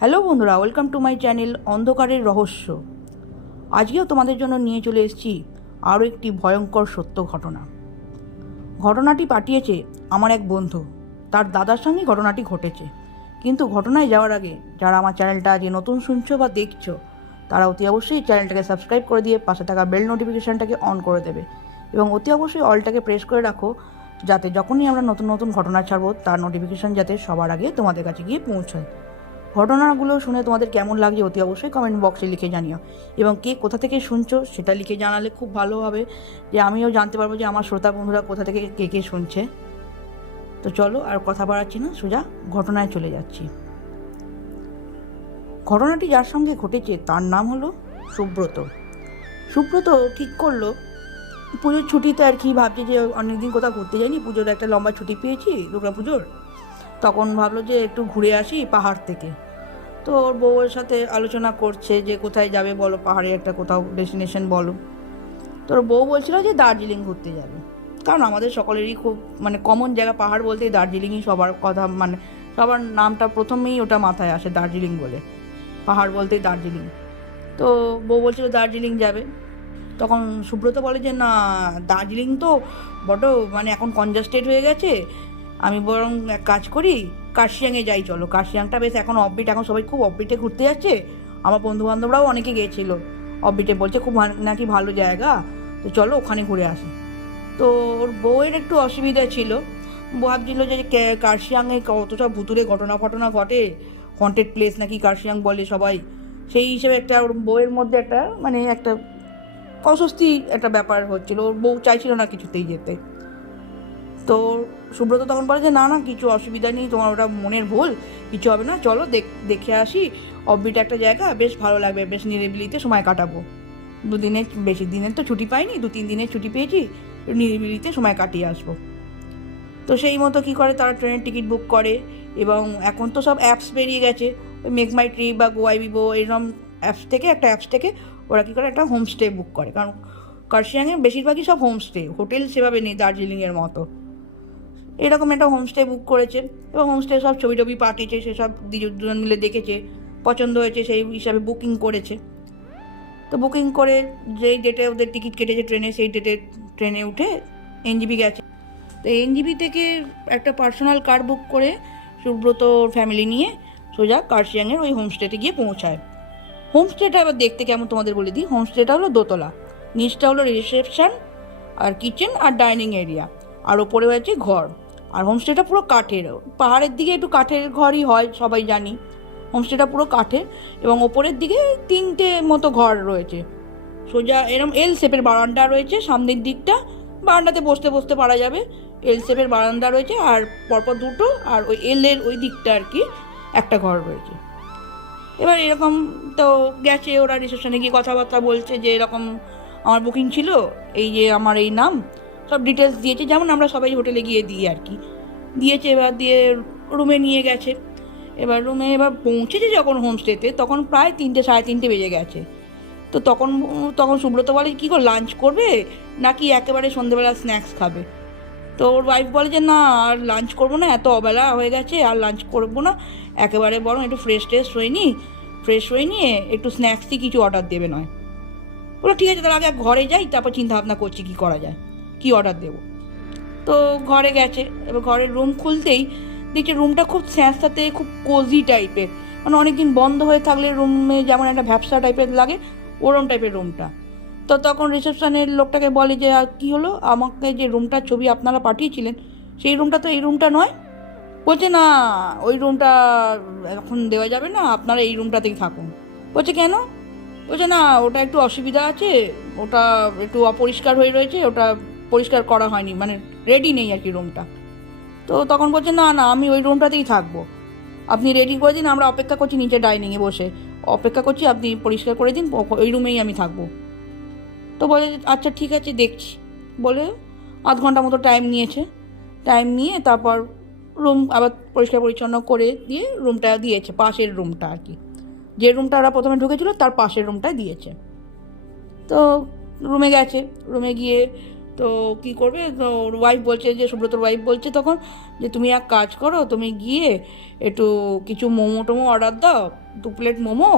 Hello বন্ধুরা, welcome to my channel অন্ধকারের রহস্য। আজকেও তোমাদের জন্য নিয়ে চলে এসেছি আরও একটি ভয়ঙ্কর সত্য ঘটনা। ঘটনাটি পাঠিয়েছে আমার এক বন্ধু, তার দাদার সঙ্গে ঘটনাটি ঘটেছে। কিন্তু ঘটনায় যাওয়ার আগে যারা আমার চ্যানেলটা আজ নতুন শুনছো বা দেখছো, তারা অতি অবশ্যই চ্যানেলটাকে সাবস্ক্রাইব করে দিয়ে পাশে থাকা বেল নোটিফিকেশানটাকে অন করে দেবে এবং অতি অবশ্যই অলটাকে প্রেস করে রাখো, যাতে যখনই আমরা নতুন নতুন ঘটনা ছাড়বো তার নোটিফিকেশান যাতে সবার আগে তোমাদের কাছে গিয়ে পৌঁছায়। ঘটনাগুলো শুনে তোমাদের কেমন লাগছে অতি অবশ্যই কমেন্ট বক্সে লিখে জানিও, এবং কে কোথা থেকে শুনছো সেটা লিখে জানালে খুব ভালো হবে, যে আমিও জানতে পারবো যে আমার শ্রোতা বন্ধুরা কোথা থেকে কে কে শুনছে। তো চলো আর কথা বাড়াচ্ছি না, সোজা ঘটনায় চলে যাচ্ছি। ঘটনাটি যার সঙ্গে ঘটেছে তার নাম হলো সুব্রত। সুব্রত ঠিক করলো পুজোর ছুটিতে আর কি, ভাবছে যে অনেকদিন কোথাও ঘুরতে যায়নি, পুজোর একটা লম্বা ছুটি পেয়েছি দুর্গা পুজোর, তখন ভাবলো যে একটু ঘুরে আসি পাহাড় থেকে। তো ওর বউয়ের সাথে আলোচনা করছে যে কোথায় যাবে বলো, পাহাড়ে একটা কোথাও ডেস্টিনেশন বলো। তো ওর বউ বলছিল যে দার্জিলিং ঘুরতে যাবে, কারণ আমাদের সকলেরই খুব কমন জায়গা পাহাড় বলতেই দার্জিলিংই সবার কথা, সবার নামটা প্রথমেই ওটা মাথায় আসে দার্জিলিং বলে, পাহাড় বলতেই দার্জিলিং। তো বউ বলছিল দার্জিলিং যাবে। তখন সুব্রত বলে যে না, দার্জিলিং তো বড় এখন কনজাস্টেড হয়ে গেছে, আমি বরং এক কাজ করি, কার্শিয়াংয়ে যাই, চলো কার্শিয়াংটা বেশ এখন অফবিট, এখন সবাই খুব অফবিটে ঘুরতে যাচ্ছে, আমার বন্ধুবান্ধবরাও অনেকে গিয়েছিল অফবিটে, বলছে খুব নাকি ভালো জায়গা, তো চলো ওখানে ঘুরে আসি। তো ওর বউয়ের একটু অসুবিধা ছিল, ভাবছিল যে কার্শিয়াংয়ে কতটা ভুতুরে ঘটনা ফটনা ঘটে, হন্টেড প্লেস নাকি কার্শিয়াং বলে সবাই, সেই হিসেবে একটা ওর বউয়ের মধ্যে একটা একটা অস্বস্তি একটা ব্যাপার হচ্ছিল, ওর বউ চাইছিল না কিছুতেই যেতে। তো সুব্রত তখন বলে যে না না, কিছু অসুবিধা নেই, তোমার ওটা মনের ভুল, কিছু হবে না, চলো দেখে আসি, অফবিট একটা জায়গা, বেশ ভালো লাগবে, বেশ নিরিবিলিতে সময় কাটাবো, দুদিনের, বেশি দিনের তো ছুটি পাইনি, 2-3 দিনের ছুটি পেয়েছি, নিরিবিলিতে সময় কাটিয়ে আসবো। তো সেই মতো কী করে, তারা ট্রেনের টিকিট বুক করে, এবং এখন তো সব অ্যাপস বেরিয়ে গেছে, ওই মেক মাই ট্রিপ বা গোয়াইবিবো এরকম অ্যাপস থেকে ওরা কী করে একটা হোমস্টে বুক করে, কারণ কার্শিয়াংয়ে বেশিরভাগই সব হোমস্টে, হোটেল সেভাবে নেই দার্জিলিংয়ের মতো। এরকম একটা হোমস্টে বুক করেছে, এবং হোমস্টে সব ছবি টবি পাঠিয়েছে, সেসব দুজন মিলে দেখেছে, পছন্দ হয়েছে, সেই হিসাবে বুকিং করেছে। তো বুকিং করে যেই ডেটে ওদের টিকিট কেটেছে ট্রেনে, সেই ডেটে ট্রেনে উঠে এনজিপি গেছে। তো এনজিপি থেকে একটা পার্সোনাল কার বুক করে সুব্রত ফ্যামিলি নিয়ে সোজা কার্শিয়াংয়ের ওই হোমস্টেতে গিয়ে পৌঁছায়। হোমস্টেটা এবার দেখতে কেমন তোমাদের বলে দিই। হোমস্টেটা হলো দোতলা, নিচটা হলো রিসেপশন আর কিচেন আর ডাইনিং এরিয়া, আর ওপরে হয়েছে ঘর। আর হোমস্টেটা পুরো কাঠের, পাহাড়ের দিকে একটু কাঠের ঘরই হয় সবাই জানি, হোমস্টেটা পুরো কাঠের, এবং ওপরের দিকে 3টে মতো ঘর রয়েছে, সোজা এরম এল শেপের বারান্দা রয়েছে সামনের দিকটা, বারান্দাতে বসতে বসতে পারা যাবে, এল শেপের বারান্দা রয়েছে, আর পরপর দুটো, আর ওই এলের ওই দিকটা আর কি একটা ঘর রয়েছে। এবার এরকম তো গেছে, ওরা রিসেপশনে গিয়ে কথাবার্তা বলছে যে এরকম আমার বুকিং ছিল, এই যে আমার এই নাম, সব ডিটেলস দিয়েছে, যেমন আমরা সবাই হোটেলে গিয়ে দিই আর কি, দিয়েছে। এবার দিয়ে রুমে নিয়ে গেছে। রুমে পৌঁছেছে যখন হোমস্টেতে, তখন প্রায় 3-3:30 বেজে গেছে। তো তখন সুব্রত বলে কী করে লাঞ্চ করবে, নাকি একেবারে সন্ধ্যেবেলা স্ন্যাক্স খাবে। তো ওর ওয়াইফ বলে যে না, আর লাঞ্চ করবো না, এত অবেলা হয়ে গেছে, আর লাঞ্চ করবো না, একেবারে বরং একটু ফ্রেশ হয়ে নিয়ে একটু স্ন্যাক্সই কিছু অর্ডার দেবে নয়। বলো ঠিক আছে, তার আগে ঘরে যাই, তারপর চিন্তা ভাবনা করছি কী করা যায়, কী অর্ডার দেবো। তো ঘরে গেছে, এবার ঘরের রুম খুলতেই দেখছি রুমটা খুব স্যাঁতস্যাঁতে, খুব কোজি টাইপের, অনেকদিন বন্ধ হয়ে থাকলে রুমে যেমন একটা ভ্যাপসা টাইপের লাগে, ওরম টাইপের রুমটা। তো তখন রিসেপশনের লোকটাকে বলে যে কী হলো, আমাকে যে রুমটার ছবি আপনারা পাঠিয়েছিলেন, সেই রুমটা তো এই রুমটা নয়। বলছে না, ওই রুমটা এখন দেওয়া যাবে না, আপনারা এই রুমটাতেই থাকুন। বলছে কেন? বলছে না, ওটা একটু অসুবিধা আছে, ওটা একটু অপরিষ্কার হয়ে রয়েছে, ওটা পরিষ্কার করা হয়নি, রেডি নেই আর কি রুমটা। তো তখন বলছে না না, আমি ওই রুমটাতেই থাকবো, আপনি রেডি করে দিন, আমরা অপেক্ষা করছি নিচে ডাইনিংয়ে বসে অপেক্ষা করছি, আপনি পরিষ্কার করে দিন, ওই রুমেই আমি থাকবো। তো বলে আচ্ছা ঠিক আছে দেখছি, বলে আধ ঘন্টা মতো টাইম নিয়ে তারপর রুম আবার পরিষ্কার পরিচ্ছন্ন করে দিয়ে রুমটা দিয়েছে, পাশের রুমটা আর কি, যে রুমটা ওরা প্রথমে ঢুকেছিল তার পাশের রুমটা দিয়েছে। তো রুমে গেছে, রুমে গিয়ে তো কি করবে, তো ওর ওয়াইফ বলছে, যে সুব্রতর ওয়াইফ বলছে তখন যে তুমি এক কাজ করো, তুমি গিয়ে একটু কিছু মোমো টোমো অর্ডার দাও, 2 প্লেট মোমো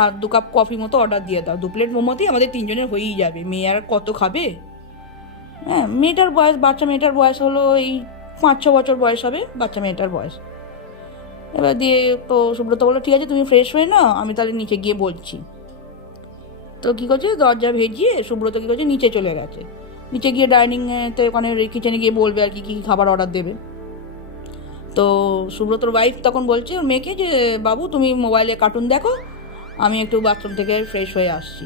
আর 2 কাপ কফি মতো অর্ডার দিয়ে দাও। 2 প্লেট মোমোতেই আমাদের 3জনের হয়েই যাবে, মেয়ে আর কত খাবে। হ্যাঁ, মেয়েটার বয়স, বাচ্চা মেয়েটার বয়স হলো এই 5-6 বছর বয়স হবে বাচ্চা মেয়েটার বয়স। এবার দিয়ে তো সুব্রত বললো ঠিক আছে তুমি ফ্রেশ হয়ে নাও, আমি তাহলে নিচে গিয়ে বলছি। তো কী করছে, দরজা ভেজিয়ে সুব্রত কী করছে, নিচে চলে গেছে। নিচে গিয়ে ডাইনিংয়েতে ওখানে কিচেনে গিয়ে বলবে আর কি কী খাবার অর্ডার দেবে। তো সুব্রতর ওয়াইফ তখন বলছে ওর মেয়েকে যে বাবু তুমি মোবাইলে কার্টুন দেখো, আমি একটু বাথরুম থেকে ফ্রেশ হয়ে আসছি।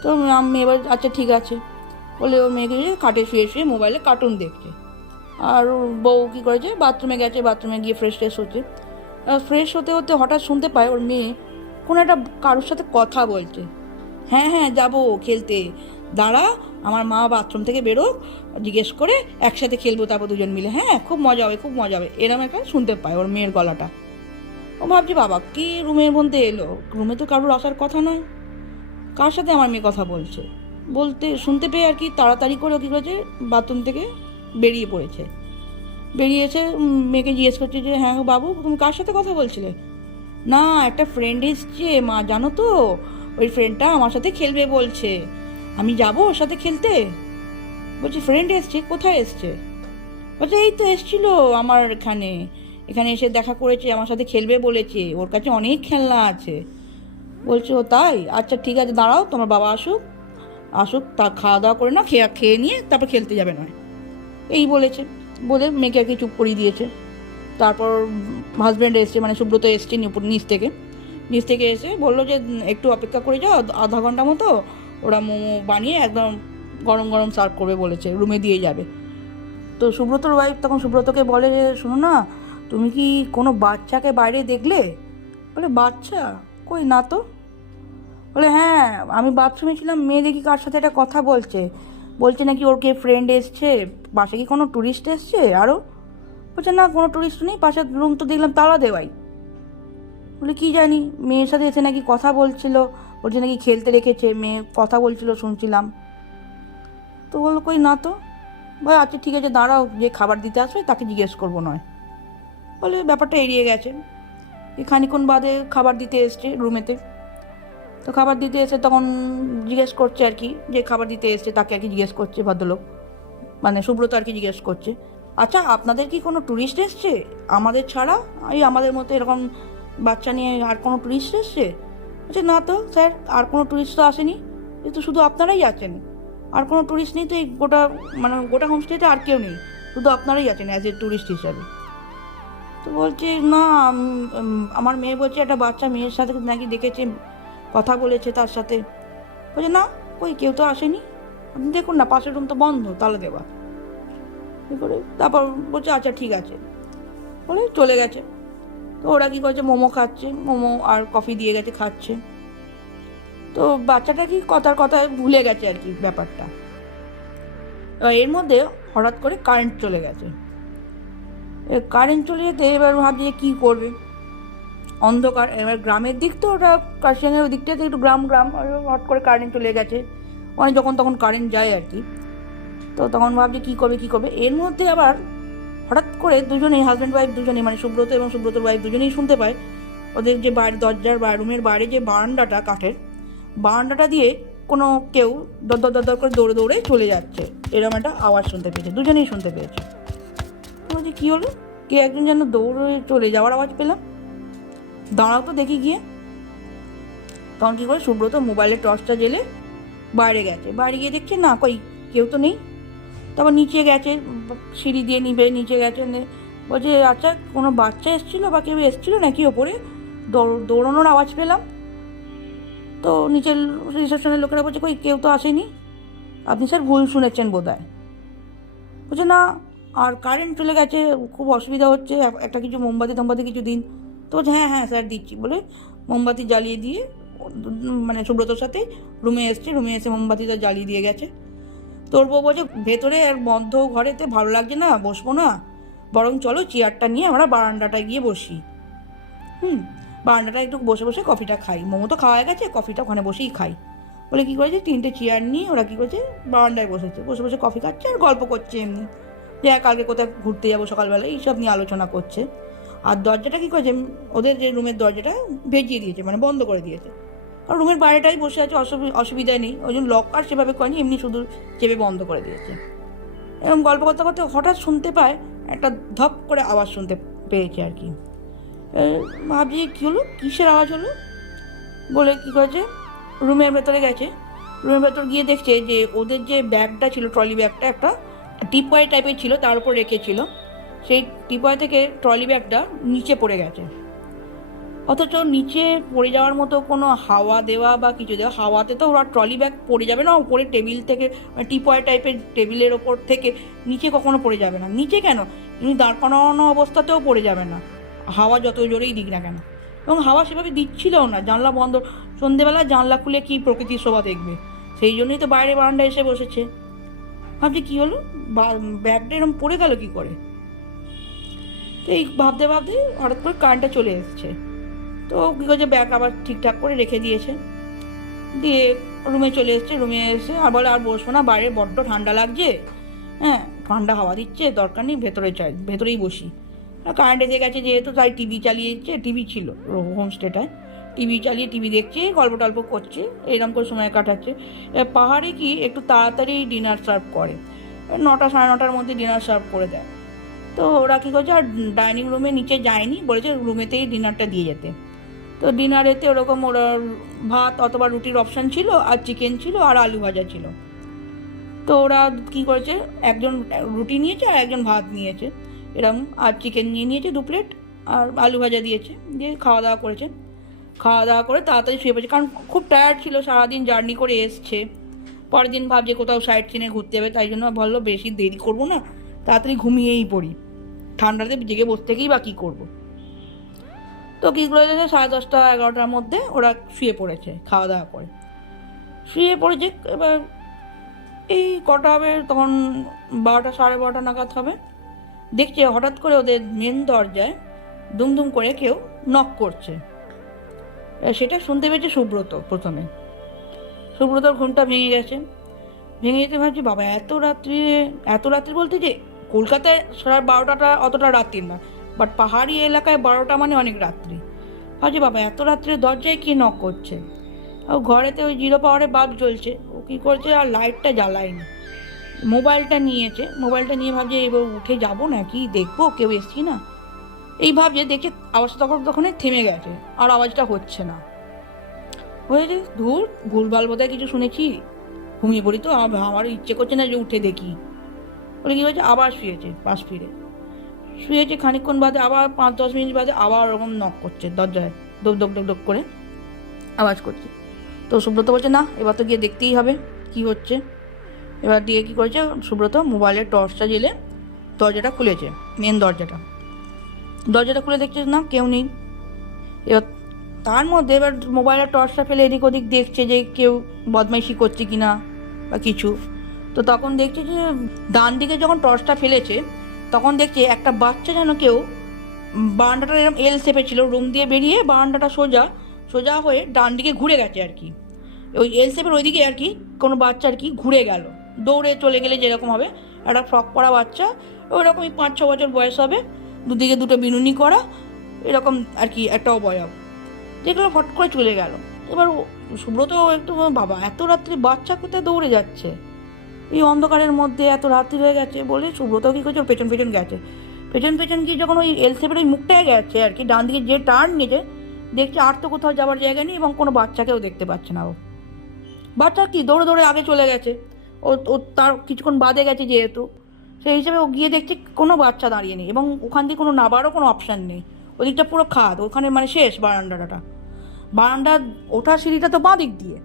তো আমি এবার আচ্ছা ঠিক আছে বলে ও মেয়েকে খাটে শুয়ে শুয়ে মোবাইলে কার্টুন দেখছে। আর বউ কী করেছে, বাথরুমে গেছে, বাথরুমে গিয়ে ফ্রেশ ট্রেশ হচ্ছে। ফ্রেশ হতে হতে হঠাৎ শুনতে পায় ওর মেয়ে কোনো একটা কারোর সাথে কথা বলছে। হ্যাঁ হ্যাঁ যাবো খেলতে, দাঁড়া আমার মা বাথরুম থেকে বেরোক, জিজ্ঞেস করে একসাথে খেলবো, তারপর দুজন মিলে, হ্যাঁ খুব মজা হবে খুব মজা হবে, এরম একটা শুনতে পায় ওর মেয়ের গলাটা। ও ভাবছি বাবা কি রুমের মধ্যে এলো, রুমে তো কারোর আসার কথা নয়, কার সাথে আমার মেয়ে কথা বলছে। বলতে শুনতে পেয়ে আর কি তাড়াতাড়ি করে কী করেছে, বাথরুম থেকে বেরিয়ে পড়েছে। বেরিয়েছে, মেয়েকে জিজ্ঞেস করছে যে হ্যাঁ বাবু তুমি কার সাথে কথা বলছিলে। না একটা ফ্রেন্ড এসছে মা, জানো তো ওই ফ্রেন্ডটা আমার সাথে খেলবে বলছে, আমি যাবো ওর সাথে খেলতে। বলছি ফ্রেন্ড এসছে, কোথায় এসছে? বলছে এই তো এসছিল আমার এখানে, এখানে এসে দেখা করেছে, আমার সাথে খেলবে বলেছে, ওর কাছে অনেক খেলনা আছে। বলছে ও তাই, আচ্ছা ঠিক আছে দাঁড়াও তোমার বাবা আসুক, আসুক তা খাওয়া দাওয়া করে না, খেয়ে খেয়ে নিয়ে তারপর খেলতে যাবে নয়, এই বলেছে। বলে মেয়েকে আর কি চুপ করিয়ে দিয়েছে। তারপর হাজব্যান্ড এসছে, মানে সুব্রত এসছে নিচ থেকে এসে বললো যে একটু অপেক্ষা করে যাও, আধা ঘন্টা মতো, ওরা মোমো বানিয়ে একদম গরম গরম সার্ভ করবে বলেছে, রুমে দিয়ে যাবে। তো সুব্রতর ওয়াইফ তখন সুব্রতকে বলে যে শোনো না, তুমি কি কোনো বাচ্চাকে বাইরে দেখলে? বলে বাচ্চা কই না তো। বলে হ্যাঁ আমি বাথরুমে ছিলাম, মেয়ে দেখি কার সাথে একটা কথা বলছে, বলছে নাকি ওর কে ফ্রেন্ড এসছে, পাশে কি কোনো ট্যুরিস্ট এসছে আরও। বলছে না কোনো ট্যুরিস্ট নেই, পাশের রুম তো দেখলাম তালা দেওয়াই। বলে কী জানি, মেয়ের সাথে এসে নাকি কথা বলছিল, বলছে নাকি খেলতে রেখেছে, মেয়ে কথা বলছিল শুনছিলাম। তো বললো কই না তো। বলে আচ্ছা ঠিক আছে দাঁড়াও, যে খাবার দিতে আসবে তাকে জিজ্ঞেস করবো নয়। বলে ব্যাপারটা এড়িয়ে গেছে। খানিক্ষণ বাদে খাবার দিতে এসছে রুমেতে। তো খাবার দিতে এসে তখন জিজ্ঞেস করছে আর কি, যে খাবার দিতে এসছে তাকে আর কি জিজ্ঞেস করছে ভদ্রলোক, মানে সুব্রত আর কি জিজ্ঞেস করছে, আচ্ছা আপনাদের কি কোনো ট্যুরিস্ট এসছে আমাদের ছাড়া, এই আমাদের মতো এরকম বাচ্চা নিয়ে আর কোনো ট্যুরিস্ট এসছে? বলছে না তো স্যার, আর কোনো ট্যুরিস্ট তো আসেনি, এ তো শুধু আপনারাই আছেন, আর কোনো ট্যুরিস্ট নেই তো এই গোটা হোমস্টেতে আর কেউ নেই, শুধু আপনারাই আছেন অ্যাজ এ ট্যুরিস্ট হিসাবে। তো বলছে না আমার মেয়ে বলছে একটা বাচ্চা মেয়ের সাথে নাকি দেখেছে, কথা বলেছে তার সাথে। বলছে না কই কেউ তো আসেনি, আপনি দেখুন না পাশের রুম তো বন্ধ, তালা দেওয়া। কী করে তারপর বলছে আচ্ছা ঠিক আছে বলে চলে গেছে। তো ওরা কী করছে, মোমো খাচ্ছে, মোমো আর কফি দিয়ে গেছে খাচ্ছে। তো বাচ্চাটা কি কথার কথায় ভুলে গেছে আর কি ব্যাপারটা। এর মধ্যে হঠাৎ করে কারেন্ট চলে গেছে। কারেন্ট চলে যেতে এবার ভাবছে যে কী করবে, অন্ধকার, এবার গ্রামের দিক তো ওটা কাশিয়ানের ওই দিকটাতে একটু গ্রাম হট করে কারেন্ট চলে গেছে, মানে যখন তখন কারেন্ট যায় আর কি। তো তখন ভাবছে কী করবে। এর মধ্যে আবার হঠাৎ করে দুজনেই হাজব্যান্ড ওয়াইফ দুজনেই, মানে সুব্রত এবং সুব্রতর ওয়াইফ দুজনেই শুনতে পায় ওদের যে বাইরে দরজার বা রুমের বাইরে যে বারান্দাটা কাঠের, বারান্দাটা দিয়ে কোনো কেউ দর করে দৌড়ে দৌড়ে চলে যাচ্ছে, এরকম একটা আওয়াজ শুনতে পেয়েছে, দুজনেই শুনতে পেয়েছে। বলছে কী হলো, কে একজন যেন দৌড়ে চলে যাওয়ার আওয়াজ পেলাম, দাঁড়াও তো দেখি গিয়ে। তখন কী করে সুব্রত মোবাইলের টর্চটা জেলে বাইরে গেছে, বাইরে গিয়ে দেখছে না কই কেউ তো নেই। তারপর নিচে গেছে, সিঁড়ি দিয়ে নিচে গেছে, বলছে আচ্ছা কোনো বাচ্চা এসেছিলো বা কেউ এসেছিলো নাকি ওপরে, দৌড়ানোর আওয়াজ পেলাম। তো নিচের রিসেপশনের লোকেরা বলছে কই কেউ তো আসেনি, আপনি স্যার ভুল শুনেছেন বোধহয়। বলছে না, আর কারেন্ট চলে গেছে, খুব অসুবিধা হচ্ছে, একটা কিছু মোমবাতি কিছু দিন। তো বলছে হ্যাঁ হ্যাঁ স্যার দিচ্ছি বলে মোমবাতি জ্বালিয়ে দিয়ে, মানে সুব্রতর সাথে রুমে এসে মোমবাতিটা জ্বালিয়ে দিয়ে গেছে। তোর বউ বলছে ভেতরে আর বন্ধ ঘরেতে ভালো লাগছে না, বসবো না, বরং চলো চেয়ারটা নিয়ে আমরা বারান্দাটায় গিয়ে বসি। বারান্দাটা একটু বসে বসে কফিটা খাই, মোমো তো খাওয়া গেছে, কফিটা ওখানে বসেই খাই। বলে কী করেছে, 3টে চেয়ার নিয়ে ওরা কী করেছে, বারান্দায় বসেছে, বসে বসে কফি খাচ্ছে আর গল্প করছে এমনি, যে কালকে কোথায় ঘুরতে যাবো সকালবেলা, এইসব নিয়ে আলোচনা করছে। আর দরজাটা কী করেছে, ওদের যে রুমের দরজাটা ভেজিয়ে দিয়েছে, মানে বন্ধ করে দিয়েছে। আর রুমের বাইরেটাই বসে আছে, অসুবিধা নেই, ওই জন্য লক আর সেভাবে করেনি, এমনি শুধু চেপে বন্ধ করে দিয়েছে। এরকম গল্প করতে করতে হঠাৎ শুনতে পায় একটা ধপ করে আওয়াজ শুনতে পেয়েছে আর কি। ভাবছি কী হলো, কিসের আওয়াজ হলো, বলে কী করেছে, রুমের ভেতরে গেছে। রুমের ভেতর গিয়ে দেখছে যে ওদের যে ব্যাগটা ছিল, ট্রলি ব্যাগটা একটা টিপওয়ে টাইপের ছিল, তার উপর রেখেছিল, সেই টিপওয়ে থেকে ট্রলি ব্যাগটা নিচে পড়ে গেছে। অথচ নিচে পড়ে যাওয়ার মতো কোনো হাওয়া দেওয়া বা কিছু দেওয়া, হাওয়াতে তো ওরা ট্রলি ব্যাগ পড়ে যাবে না, উপরে টেবিল থেকে, টিপওয়ে টাইপের টেবিলের ওপর থেকে নিচে কখনো পড়ে যাবে না। নিচে কেন, এমনি দাঁড় করানো অবস্থাতেও পড়ে যাবে না, হাওয়া যত জোরেই দিক না কেন। এবং হাওয়া সেভাবে দিচ্ছিলও না, জানলা বন্ধ, সন্ধেবেলা জানলা খুলে কি প্রকৃতির শোভা দেখবে, সেই জন্যই তো বাইরে বারান্দায় এসে বসেছে। ভাবছি কী হলো, ব্যাগটা এরকম পড়ে গেল কী করে। তো এই ভাবতে ভাবতে হঠাৎ করে কারেন্টটা চলে এসেছে। তো কী করছে, ব্যাগ আবার ঠিকঠাক করে রেখে দিয়েছে, দিয়ে রুমে চলে এসছে। রুমে এসে আর বলে আর বসবো না, বাইরে বড্ড ঠান্ডা লাগছে, হ্যাঁ ঠান্ডা হাওয়া দিচ্ছে, দরকার নেই, ভেতরেই বসি। কারেন্ট এসে গেছে যেহেতু, তাই টিভি চালিয়েছে, টিভি ছিল হোমস্টেটায়, টিভি চালিয়ে টিভি দেখছে, গল্প টল্প করছে, এরকম করে সময় কাটাচ্ছে। পাহাড়ে কি একটু তাড়াতাড়ি ডিনার সার্ভ করে, 9টা সাড়ে 9টার মধ্যে ডিনার সার্ভ করে দেয়। তো ওরা কী করছে, আর ডাইনিং রুমে নিচে যায়নি, বলেছে রুমেতেই ডিনারটা দিয়ে যেতে। তো ডিনারেতে ওরকম ওরা ভাত অথবা রুটির অপশান ছিল, আর চিকেন ছিল, আর আলু ভাজা ছিল। তো ওরা কী করেছে, একজন রুটি নিয়েছে আর একজন ভাত নিয়েছে এরকম, আর চিকেন নিয়েছে 2 প্লেট, আর আলু ভাজা দিয়েছে, দিয়ে খাওয়া দাওয়া করেছে। খাওয়া দাওয়া করে তাড়াতাড়ি শুয়ে পড়েছে, কারণ খুব টায়ার্ড ছিল, সারাদিন জার্নি করে এসছে। পরের দিন ভাবছে কোথাও সাইড সিনে ঘুরতে যাবে, তাই জন্য ভাবলো বেশি দেরি করবো না, তাড়াতাড়ি ঘুমিয়েই পড়ি, ঠান্ডাতে জেগে বসে থেকেই বা কী করবো। তো কী করেছে, 10:30 11টার মধ্যে ওরা শুয়ে পড়েছে, খাওয়া দাওয়া করে শুয়ে পড়েছে। এবার এই কটা হবে তখন, 12টা সাড়ে 12টা নাগাদ হবে, দেখছে হঠাৎ করে ওদের মেন দরজায় দুমদুম করে কেউ নক করছে। সেটা শুনতে পেয়েছে সুব্রত। প্রথমে সুব্রতর ঘুমটা ভেঙে গেছে, ভেঙে যেতে ভাবছি বাবা এত রাত্রি বলতে যে কলকাতায় 12:30টা অতটা রাত্রির না, বাট পাহাড়ি এলাকায় 12টা মানে অনেক রাত্রি। ভাবছি বাবা এত রাত্রে দরজায় কে নক করছে। আর ঘরেতে ওই 0 পাওয়ারে বাল্ব জ্বলছে, ও কী করছে, আর লাইটটা জ্বালায়নি, মোবাইলটা নিয়েছে। মোবাইলটা নিয়ে ভাবছে এবার উঠে যাবো নাকি, দেখবো কেউ এসছি না, এই ভাবছে। দেখছে আওয়াজটা তখনই থেমে গেছে, আর আওয়াজটা হচ্ছে না। হয়েছে ধুর, ভুলভাল বোধহয় কিছু শুনেছি, ঘুমিয়ে পড়ি। তো আমার ইচ্ছে করছে না যে উঠে দেখি, বলে কী হয়েছে, আবার পাশ ফিরে শুয়েছে। খানিকক্ষণ বাদে আবার 5-10 মিনিট বাদে আবার ওরকম নক করছে দরজায়, ডক ডক ডক ডক করে আওয়াজ করছে। তো সুব্রত বলছে না, এবার তো গিয়ে দেখতেই হবে কি হচ্ছে। এবার দিয়ে কী করেছে, সুব্রত মোবাইলের টর্চটা জ্বেলে দরজাটা খুলেছে, মেন দরজাটা খুলে দেখছে না কেউ নেই। এবার তার মধ্যে এবার মোবাইলের টর্চটা ফেলে এদিক ওদিক দেখছে যে কেউ বদমাইশি করছে কি না বা কিছু। তো তখন দেখছে যে ডান দিকে যখন টর্চটা ফেলেছে, তখন দেখছে একটা বাচ্চা যেন কেউ, বারান্দাটা এরকম এল শেপে ছিল, রুম দিয়ে বেরিয়ে বারান্দাটা সোজা হয়ে ডান দিকে ঘুরে গেছে আর কি, ওই এল শেপের ওইদিকে আর কি কোনো বাচ্চা আর কি ঘুরে গেল, দৌড়ে চলে গেলে যেরকম হবে, একটা ফ্রক পরা বাচ্চা, ওইরকমই 5-6 বছর বয়স হবে, দুদিকে দুটো বিনুনি করা, এরকম আর কি একটা অবয়ব, যেগুলো ফট করে চলে গেল। এবার সুব্রত একটু বাবা এত রাত্রি বাচ্চা কোথায় দৌড়ে যাচ্ছে এই অন্ধকারের মধ্যে, এত রাত্রি হয়ে গেছে বলে সুব্রত কী করছে, ওর পেছন গেছে। পেছন গিয়ে যখন ওই এল শেপের ওই মুখটায় গেছে আর কি, ডান দিকে যে টার্ন নিয়েছে, দেখছে আর তো কোথাও যাওয়ার জায়গা নেই এবং কোনো বাচ্চাকেও দেখতে পাচ্ছে না। ও বাচ্চা কি দৌড়ে আগে চলে গেছে, ও তার কিছুক্ষণ বাদে গেছে যেহেতু, সেই হিসেবে ও গিয়ে দেখছে কোনো বাচ্চা দাঁড়িয়ে নেই এবং ওখান দিয়ে কোনো নাবারও কোনো অপশান নেই। ওদিকটা পুরো খাদ, ওখানে মানে শেষ বারান্দা ওঠার সিঁড়িটা তো বাঁ দিক দিয়ে,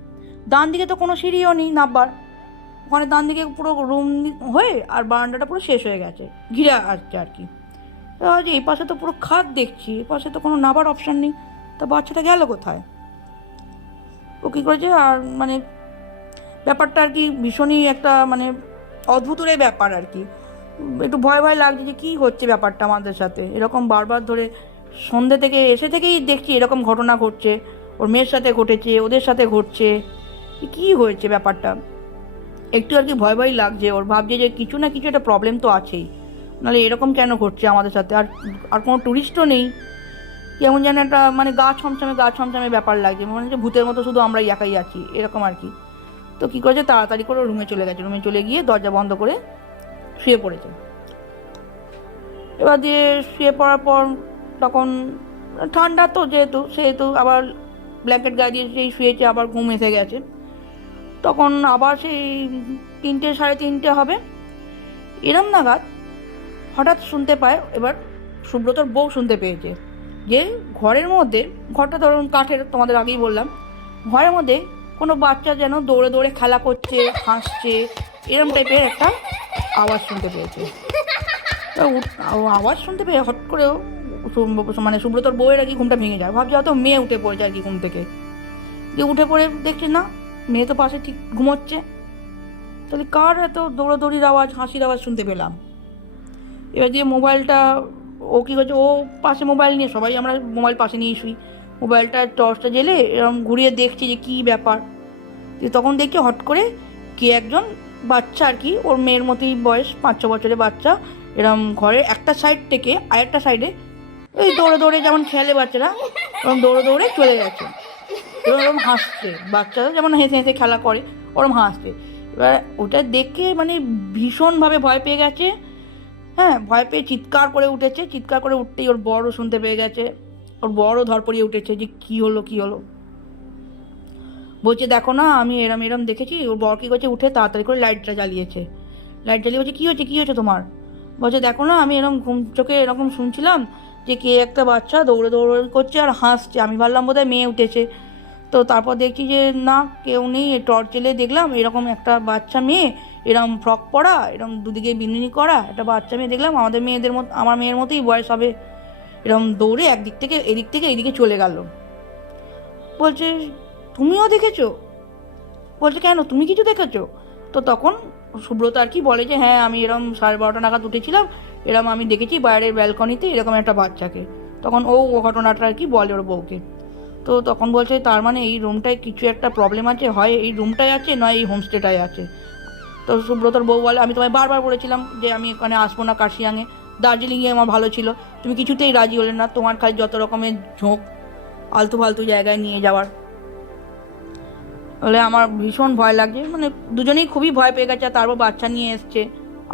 ডান দিকে তো কোনো সিঁড়িও নেই নাববার, ওখানে ডান দিকে পুরো রুম হয়ে আর বারান্দাটা পুরো শেষ হয়ে গেছে, ঘিরে আসছে আর কি। এই পাশে তো পুরো খাদ দেখছি, এই পাশে তো কোনো নাবার অপশান নেই, তা বাচ্চাটা গেল কোথায়। ও কী করেছে, আর মানে ব্যাপারটা আর কি ভীষণই একটা মানে অদ্ভুতই ব্যাপার আর কি, একটু ভয় লাগছে যে কী হচ্ছে ব্যাপারটা আমাদের সাথে। এরকম বারবার ধরে সন্ধ্যে থেকে থেকেই দেখছি এরকম ঘটনা ঘটছে, ওর মেয়ের সাথে ঘটেছে, ওদের সাথে ঘটছে, কী হয়েছে ব্যাপারটা, একটু আর কি ভয় ভয় লাগছে ওর, ভাবছে যে কিছু না কিছু একটা প্রবলেম তো আছেই, নাহলে এরকম কেন ঘটছে আমাদের সাথে। আর আর কোনো ট্যুরিস্টও নেই, কেমন যেন একটা মানে গা ছমছমে ব্যাপার লাগছে, মনে হচ্ছে ভূতের মতো শুধু আমরাই একাই আছি এরকম আর কি। তো কী করেছে, তাড়াতাড়ি করে রুমে চলে গেছে, রুমে চলে গিয়ে দরজা বন্ধ করে শুয়ে পড়েছে। এবার দিয়ে শুয়ে পড়ার পর তখন ঠান্ডা তো সেহেতু আবার ব্ল্যাঙ্কেট গায়ে দিয়ে সেই শুয়েছে, আবার ঘুম এসে গেছে। তখন আবার সেই 3টে সাড়ে 3টে হবে এরম নাগাদ হঠাৎ শুনতে পায়, এবার সুব্রতর বউ শুনতে পেয়েছে যে ঘরের মধ্যে, ঘরটা ধরুন কাঠের, তোমাদের আগেই বললাম, ঘরের মধ্যে কোনো বাচ্চা যেন দৌড়ে দৌড়ে খেলা করছে, হাসছে, এরম টাইপের একটা আওয়াজ শুনতে পেয়েছে। আওয়াজ শুনতে পেয়ে হট করেও মানে সুব্রতর বউয়ের আর কি ঘুমটা ভেঙে যায়, ভাবছে হয়তো মেয়ে উঠে পড়েছে আর কি ঘুম থেকে। যে উঠে পড়ে দেখছে না, মেয়ে তো পাশে ঠিক ঘুমোচ্ছে, তাহলে কার এত দৌড়াদৌড়ির আওয়াজ, হাসির আওয়াজ শুনতে পেলাম। এবার দিয়ে মোবাইলটা, ও কী করছে, ও পাশে মোবাইল নিয়ে, সবাই আমরা মোবাইল পাশে নিয়ে শুই, মোবাইলটা টর্চটা জেলে এরকম ঘুরিয়ে দেখছি যে কী ব্যাপার। যে তখন দেখছি হট করে কে একজন বাচ্চা আর কি, ওর মেয়ের মতোই বয়স, 5-6 বছরের বাচ্চা, এরম ঘরের একটা সাইড থেকে আরেকটা সাইডে ওই দৌড়ে দৌড়ে যেমন খেলে বাচ্চারা, ওরম দৌড়ে দৌড়ে চলে গেছে। এবার ওরম হাসছে, বাচ্চারা যেমন হেসে হেসে খেলা করে ওরম হাসছে। এবার ওটা দেখে মানে ভীষণভাবে ভয় পেয়ে গেছে, হ্যাঁ, ভয় পেয়ে চিৎকার করে উঠেছে, চিৎকার করে উঠতেই ওর বড়ও শুনতে পেয়ে গেছে, ওর বড়ও ধরপড়িয়ে উঠেছে যে কী হলো। বলছে দেখো না আমি এরম এরম দেখেছি। ওর বর কী করছে, উঠে তাড়াতাড়ি করে লাইটটা জ্বালিয়েছে, লাইট জ্বালিয়ে বলছে কী হয়েছে তোমার। বলছে দেখো না আমি এরকম ঘুম চোখে এরকম শুনছিলাম যে কে একটা বাচ্চা দৌড়ে দৌড়ে করছে আর হাসছে, আমি ভাবলাম বোধহয় মেয়ে উঠেছে। তো তারপর দেখছি যে না কেউ নেই, টর্চ জ্বেলে দেখলাম এরকম একটা বাচ্চা মেয়ে, এরম ফ্রক পরা, এরম দুদিকে বিনুনি করা একটা বাচ্চা মেয়ে দেখলাম, আমাদের মেয়েদের মতো, আমার মেয়ের মতোই বয়স হবে, এরম দৌড়ে একদিক থেকে এদিকে চলে গেল। বলছে তুমিও দেখেছো? বলছে কেন, তুমি কিছু দেখেছো? তো তখন সুব্রত আর কি বলে যে হ্যাঁ আমি এরম 12:30 নাগাদ উঠেছিলাম, এরম আমি দেখেছি বাইরের ব্যালকনিতে এরকম একটা বাচ্চাকে। তখন ও ঘটনাটা আর কি বলে ওর বউকে। তো তখন বলছে তার মানে এই রুমটায় কিছু একটা প্রবলেম আছে, হয় এই রুমটায় আছে নয় এই হোমস্টেটায় আছে। তো সুব্রতর বউ বলে আমি তোমায় বারবার বলেছিলাম যে আমি এখানে আসবো না, কার্শিয়াংয়ে, দার্জিলিংয়ে আমার ভালো ছিল, তুমি কিছুতেই রাজি হলে না, তোমার খালি যত রকমের ঝোঁক আলতু ফালতু জায়গায় নিয়ে যাওয়ার। বলে আমার ভীষণ ভয় লাগছে, মানে দুজনেই খুবই ভয় পেয়ে গেছে, আর তারপর বাচ্চা নিয়ে এসছে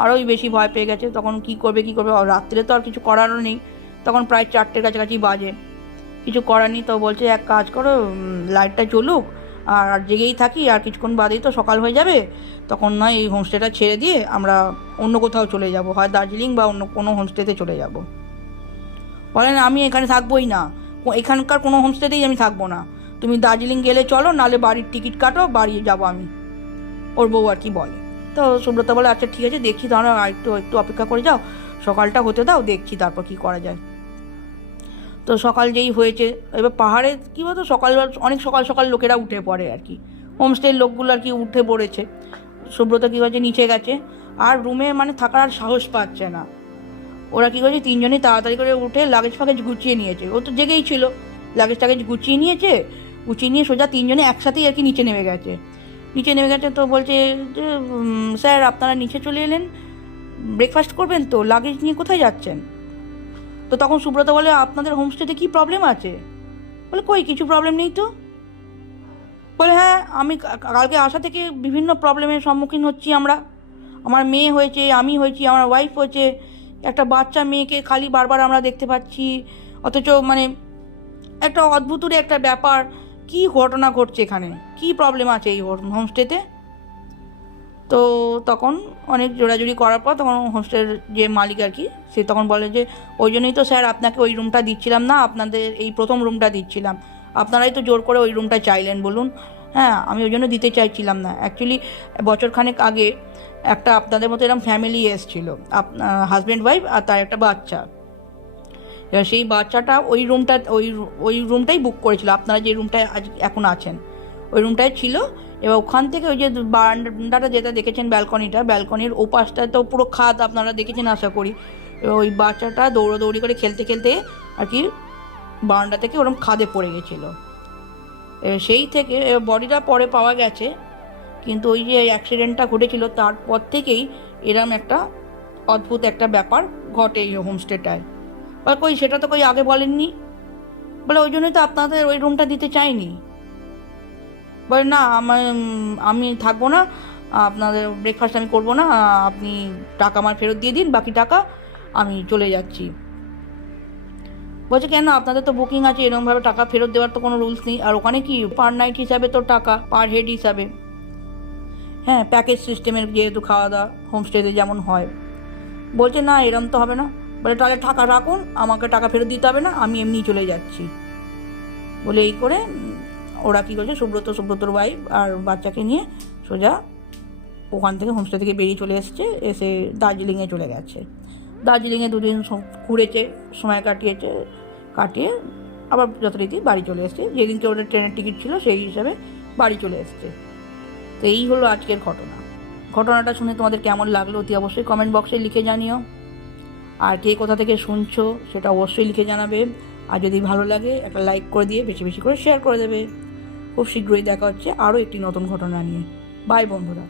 আরোই বেশি ভয় পেয়ে গেছে। তখন কী করবে রাত্রে তো আর কিছু করারও নেই, তখন প্রায় 4টের কাছাকাছি বাজে, কিছু করার নেই। তো বলছে এক কাজ করো, লাইটটা জ্বলুক আর জেগেই থাকি, আর কিছুক্ষণ বাদেই তো সকাল হয়ে যাবে, তখন নয় এই হোমস্টেটা ছেড়ে দিয়ে আমরা অন্য কোথাও চলে যাব, হয় দার্জিলিং বা অন্য কোনো হোমস্টেতে চলে যাব। বলেন আমি এখানে থাকবোই না, এখানকার কোনো হোমস্টেতেই আমি থাকবো না, তুমি দার্জিলিং গেলে চলো, নাহলে বাড়ির টিকিট কাটো, বাড়ি যাবো আমি, ওর বউ আর কি বলে। তো সুব্রতা বলে আচ্ছা ঠিক আছে দেখছি, তাহলে একটু অপেক্ষা করে যাও, সকালটা হতে দাও, দেখছি তারপর কি করা যায়। তো সকাল যেই হয়েছে, এবার পাহাড়ে কী বলতো অনেক সকাল সকাল লোকেরা উঠে পড়ে আর কি, হোমস্টের লোকগুলো আর কি উঠে পড়েছে। সুব্রত কী হয়েছে, নিচে গেছে, আর রুমে মানে থাকার আর সাহস পাচ্ছে না। ওরা কী করেছে, তিনজনই তাড়াতাড়ি করে উঠে লাগেজ ফাগেজ গুছিয়ে নিয়েছে, ও তো জেগেই ছিল, লাগেজ টাগেজ গুছিয়ে নিয়ে সোজা তিনজনে একসাথেই আর কি নিচে নেমে গেছে। তো বলছে যে স্যার আপনারা নিচে চলে এলেন, ব্রেকফাস্ট করবেন তো, লাগেজ নিয়ে কোথায় যাচ্ছেন? তো তখন সুব্রত বলে আপনাদের হোমস্টেতে কী প্রবলেম আছে? বলে কই কিছু প্রবলেম নেই তো। বলে হ্যাঁ আমি কালকে আসা থেকে বিভিন্ন প্রবলেমের সম্মুখীন হচ্ছি আমরা, আমার মেয়ে হয়েছে, আমি হয়েছি, আমার ওয়াইফ হয়েছে, একটা বাচ্চা মেয়েকে খালি বারবার আমরা দেখতে পাচ্ছি, অথচ মানে একটা অদ্ভুতরে একটা ব্যাপার, কী ঘটনা ঘটছে এখানে, কী প্রবলেম আছে এই হোমস্টেতে? তো তখন অনেক জোড়াজুড়ি করার পর তখন হোস্টেলের যে মালিক আর কি, সে তখন বলে যে ওই জন্যই তো স্যার আপনাকে ওই রুমটা দিচ্ছিলাম না, আপনাদের এই প্রথম রুমটা দিচ্ছিলাম, আপনারাই তো জোর করে ওই রুমটা চাইলেন বলুন। হ্যাঁ আমি ওই জন্য দিতে চাইছিলাম না, অ্যাকচুয়ালি বছরখানেক আগে একটা আপনাদের মতো এরকম ফ্যামিলি এসেছিলো, হাজব্যান্ড ওয়াইফ আর তার একটা বাচ্চা। এবার সেই বাচ্চাটা ওই রুমটাই বুক করেছিল, আপনারা যে রুমটায় এখন আছেন ওই রুমটায় ছিল। এবার ওখান থেকে ওই যে বারান্দাটা যেটা দেখেছেন, ব্যালকনির ওপাশটা তো পুরো খাদ, আপনারা দেখেছেন আশা করি। ওই বাচ্চাটা দৌড়ি করে খেলতে খেলতে আর কি বারান্দা থেকে ওরকম খাদে পড়ে গেছিলো। সেই থেকে বডিটা পরে পাওয়া গেছে, কিন্তু ওই যে অ্যাক্সিডেন্টটা ঘটেছিল তারপর থেকেই এরম একটা অদ্ভুত একটা ব্যাপার ঘটে এই হোমস্টেটায়। বলে কই সেটা তো কই আগে বলেননি। বলে ওই জন্যই তো আপনাদের ওই রুমটা দিতে চাইনি। বলে না আমি থাকবো না, আপনাদের ব্রেকফাস্ট আমি করবো না, আপনি টাকা আমার ফেরত দিয়ে দিন, বাকি টাকা আমি চলে যাচ্ছি। বলছে কেন, আপনাদের তো বুকিং আছে, এরকমভাবে টাকা ফেরত দেওয়ার তো কোনো রুলস নেই। আর ওখানে কি পার নাইট হিসাবে তো টাকা, পার হেড হিসাবে, হ্যাঁ প্যাকেজ সিস্টেমের যেহেতু খাওয়া দাওয়া হোমস্টেতে যেমন হয়। বলছে না এরম তো হবে না। বলে তাহলে টাকা রাখুন, আমাকে টাকা ফেরত দিতে হবে না, আমি এমনি চলে যাচ্ছি। বলে এই করে ওরা কী করছে, সুব্রতর ওয়াইফ আর বাচ্চাকে নিয়ে সোজা ওখান থেকে হোমস্টে থেকে বেরিয়ে চলে এসে দার্জিলিংয়ে চলে গেছে। দার্জিলিংয়ে দুদিন ঘুরেছে, সময় কাটিয়ে আবার যথারীতি বাড়ি চলে এসছে। যেদিনকে ওদের ট্রেনের টিকিট ছিল সেই হিসাবে বাড়ি চলে এসছে। তো এই হলো আজকের ঘটনাটা শুনে তোমাদের কেমন লাগলো অতি অবশ্যই কমেন্ট বক্সে লিখে জানিও। আর কে কোথা থেকে শুনছো সেটা অবশ্যই লিখে জানাবে। আর যদি ভালো লাগে একটা লাইক করে দিয়ে বেশি বেশি করে শেয়ার করে দেবে। খুব শীঘ্রই দেখা হচ্ছে আরও একটি নতুন ঘটনা নিয়ে। বাই বন্ধুরা।